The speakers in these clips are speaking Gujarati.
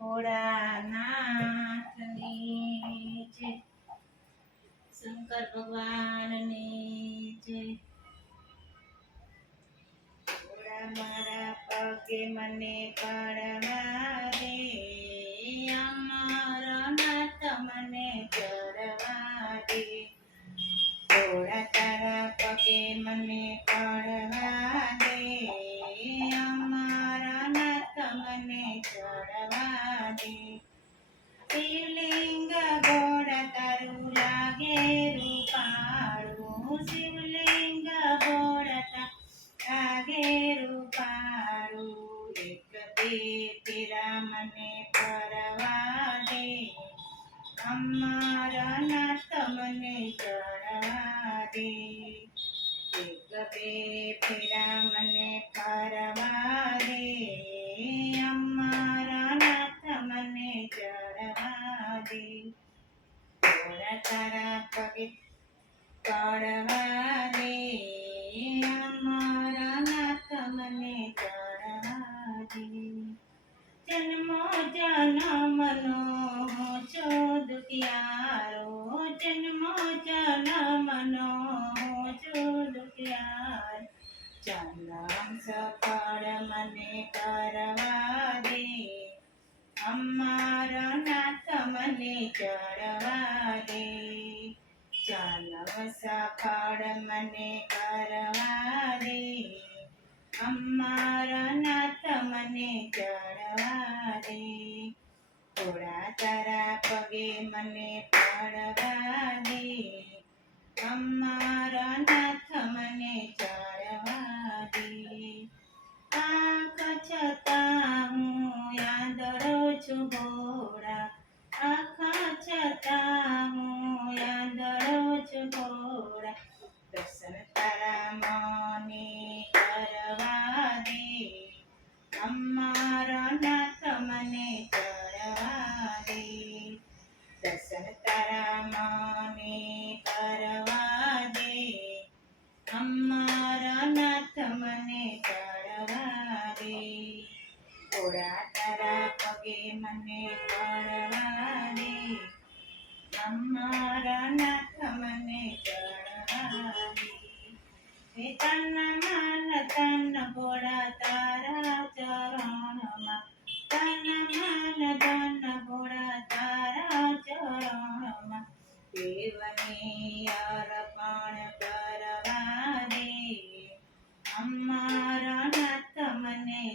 ભોળાનાથની જય શંકર ભગવાનની જય. ભોળા મારા પગે મને પડવા અમારા નાથ મને ચડવા દે. એક બે ફેરા મને ફરવા દે. અમારા નાથ મને ચડવા દે. થોડા તારા પગે ચડવા દે. અમારા નાથ મને દે જન્મો જન્મનો દે જન્મ સફળ મને કરવા દે. અમારા નાથ મને ચડવા થોડા તારા પગે મને પડવા દે. અમારા નાથ મને ચડવા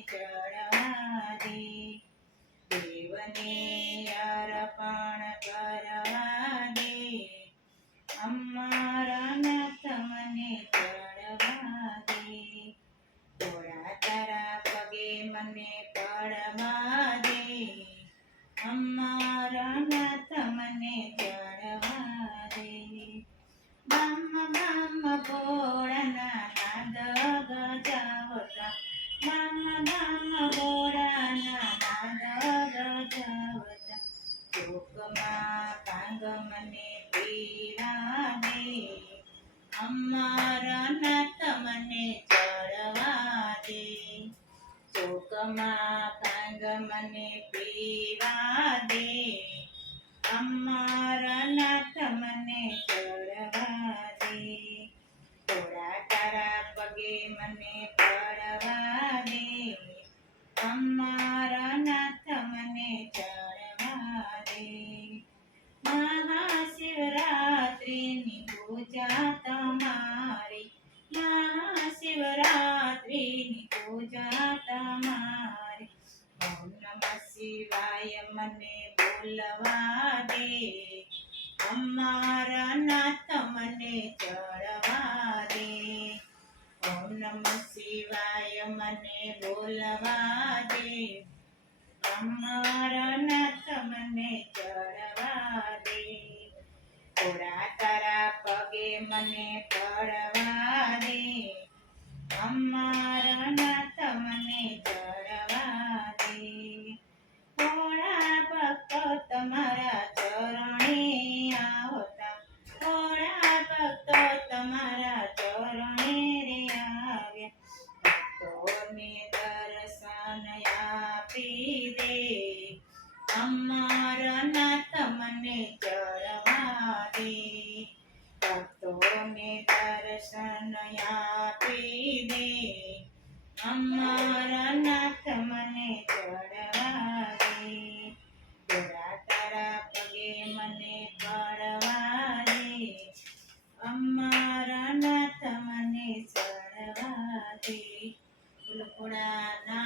ચડવા દે દેવને અર્પણ કરવા દે અમારા નાથ મને ચડવા દે થોડા તારા પગે મને પડવા દે અમારા નાથ મને ચડવા દે બામ બામ ભોળાના નાદ ગજાવતા અમારા નાથ મને ચડવા દે ચોકમાં કાંગ મને મહાશિવરાત્રિની મારે ઓમ નમઃ શિવાય મને બોલવા દે અમારા નાથ મને ચડવા દે ઓમ નમઃ શિવાય મને બોલવા દે અમારા તમારા ચરણે રે આવ્યા. તોને દર્શન આપી દે. અમારા નાથ મને બોલો ભોળાનાથની